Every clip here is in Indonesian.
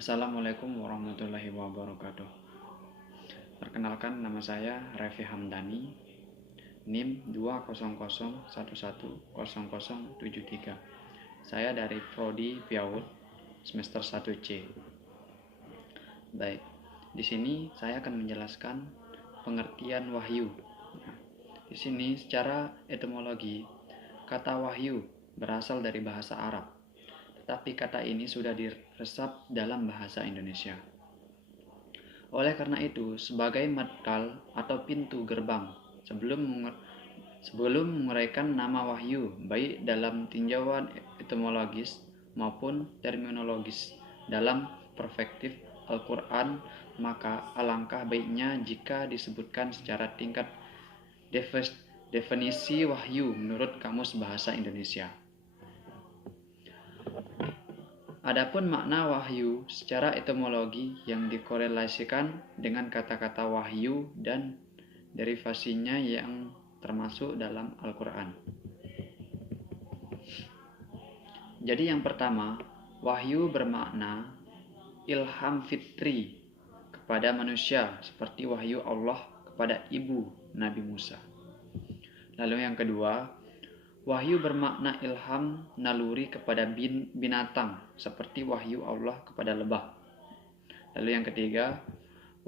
Assalamualaikum warahmatullahi wabarakatuh. Perkenalkan, nama saya Revi Hamdani, NIM 200110073. Saya dari Prodi PIAUD semester 1C. Baik, di sini saya akan menjelaskan pengertian wahyu. Di sini secara etimologi, kata wahyu berasal dari bahasa Arab, tetapi kata ini sudah diresap dalam bahasa Indonesia. Oleh karena itu, sebagai madkhal atau pintu gerbang, sebelum menguraikan nama wahyu, baik dalam tinjauan etimologis maupun terminologis dalam perspektif Al-Quran, maka alangkah baiknya jika disebutkan secara tingkat definisi wahyu menurut Kamus Bahasa Indonesia. Adapun makna wahyu secara etimologi yang dikorelasikan dengan kata-kata wahyu dan derivasinya yang termasuk dalam Al-Quran. Jadi yang pertama, wahyu bermakna ilham fitri kepada manusia seperti wahyu Allah kepada ibu Nabi Musa. Lalu yang kedua, wahyu bermakna ilham naluri kepada binatang seperti wahyu Allah kepada lebah. Lalu yang ketiga,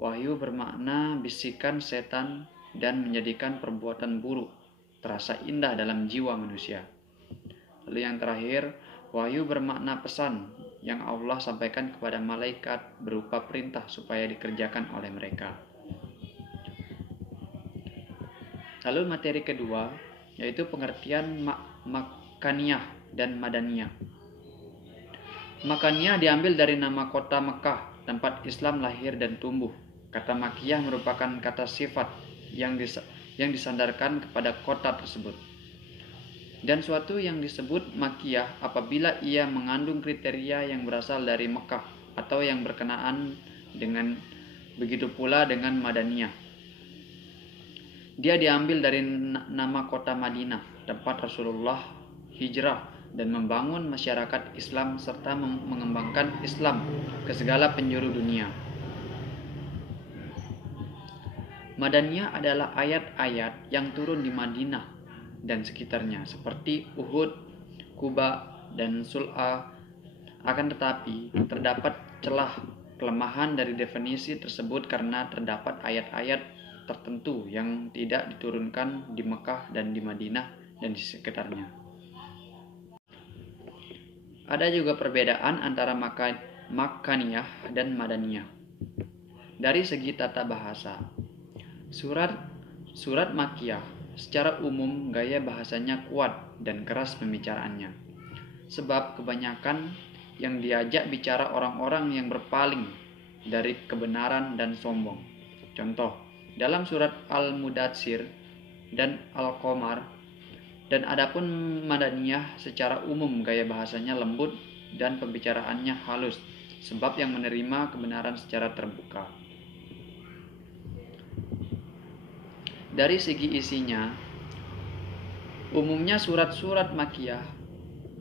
wahyu bermakna bisikan setan dan menjadikan perbuatan buruk terasa indah dalam jiwa manusia. Lalu yang terakhir, wahyu bermakna pesan yang Allah sampaikan kepada malaikat berupa perintah supaya dikerjakan oleh mereka. Lalu materi kedua, yaitu pengertian Makkaniyah dan Madaniyah. Makkaniyah diambil dari nama kota Mekah, tempat Islam lahir dan tumbuh. Kata Makkiyah merupakan kata sifat yang disandarkan kepada kota tersebut. Dan suatu yang disebut Makkiyah apabila ia mengandung kriteria yang berasal dari Mekah atau yang berkenaan dengan, begitu pula dengan Madaniyah. Dia diambil dari nama kota Madinah, tempat Rasulullah hijrah dan membangun masyarakat Islam serta mengembangkan Islam ke segala penjuru dunia. Madaniyah adalah ayat-ayat yang turun di Madinah dan sekitarnya seperti Uhud, Quba, dan Sul'a. Akan tetapi, terdapat celah kelemahan dari definisi tersebut karena terdapat ayat-ayat tertentu yang tidak diturunkan di Mekah dan di Madinah dan di sekitarnya. Ada juga perbedaan antara Makkaniyah dan Madaniyah. Dari segi tata bahasa, surat Makkiyah secara umum gaya bahasanya kuat dan keras pembicaraannya, sebab kebanyakan yang diajak bicara orang-orang yang berpaling dari kebenaran dan sombong. Contoh, dalam surat Al-Mudatsir dan Al-Qamar. Dan adapun Madaniyah secara umum gaya bahasanya lembut dan pembicaraannya halus, sebab yang menerima kebenaran secara terbuka. Dari segi isinya, umumnya surat-surat Makkiyah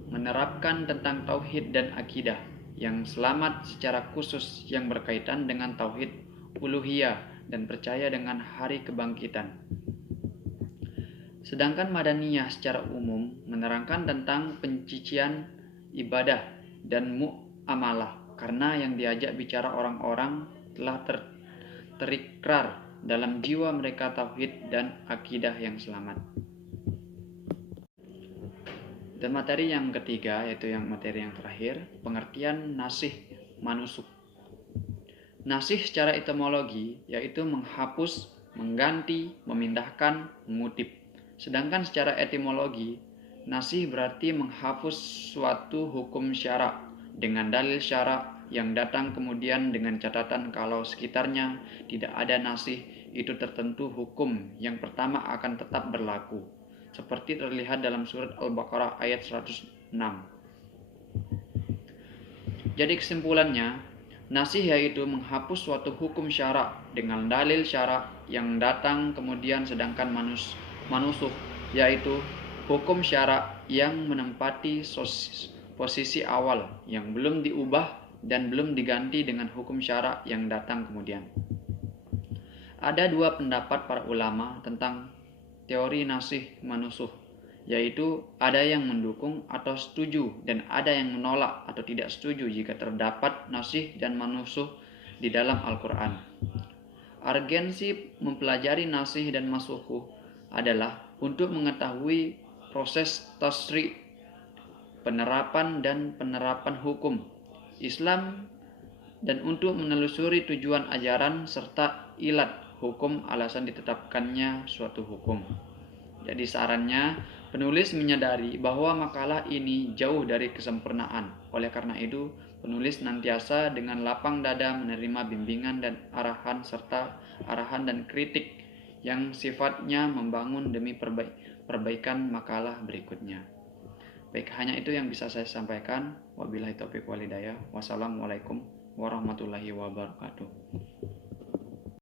menerapkan tentang tauhid dan akidah yang selamat secara khusus yang berkaitan dengan tauhid uluhiyah dan percaya dengan hari kebangkitan. Sedangkan Madaniyah secara umum menerangkan tentang pencician ibadah dan mu'amalah, karena yang diajak bicara orang-orang telah terikrar dalam jiwa mereka tauhid dan akidah yang selamat. Dan materi yang ketiga, yaitu materi yang terakhir, pengertian nasih manusuk. Nasih secara etimologi yaitu menghapus, mengganti, memindahkan, mengutip. Sedangkan secara etimologi, nasih berarti menghapus suatu hukum syara dengan dalil syara yang datang kemudian dengan catatan kalau sekitarnya tidak ada nasih, itu tertentu hukum yang pertama akan tetap berlaku, seperti terlihat dalam surat Al-Baqarah ayat 106. Jadi kesimpulannya, nasih yaitu menghapus suatu hukum syara dengan dalil syara yang datang kemudian, sedangkan manusukh yaitu hukum syara yang menempati posisi awal yang belum diubah dan belum diganti dengan hukum syara yang datang kemudian. Ada dua pendapat para ulama tentang teori nasih manusuh, yaitu ada yang mendukung atau setuju dan ada yang menolak atau tidak setuju jika terdapat nasih dan manusuh di dalam Al-Quran. Urgensi mempelajari nasih dan masuhu adalah untuk mengetahui proses tasri', penerapan dan penerapan hukum Islam, dan untuk menelusuri tujuan ajaran serta ilat hukum alasan ditetapkannya suatu hukum. Jadi sarannya, penulis menyadari bahwa makalah ini jauh dari kesempurnaan. Oleh karena itu, penulis nantiasa dengan lapang dada menerima bimbingan dan arahan serta arahan dan kritik yang sifatnya membangun demi perbaikan makalah berikutnya. Baik, hanya itu yang bisa saya sampaikan. Wabillahi taufiq wal hidayah. Wassalamualaikum warahmatullahi wabarakatuh.